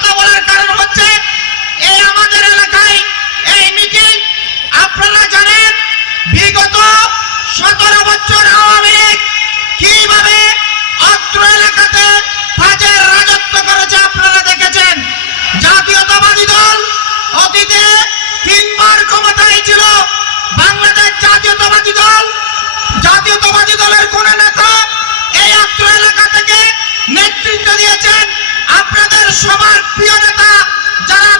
কথা বলার কারণ হচ্ছে এই আমাদের এলাকায় এই মিটিং আপনারা জানেন, বিগত সতেরো বছর আওয়ামী লীগ কীভাবে অত্র এলাকাতে ফাঁজের রাজত্ব করেছে আপনারা দেখেছেন। জাতীয়তাবাদী দল অতীতে তিনবার ক্ষমতায় ছিল, বাংলাদেশ জাতীয়তাবাদী দল নেতা যারা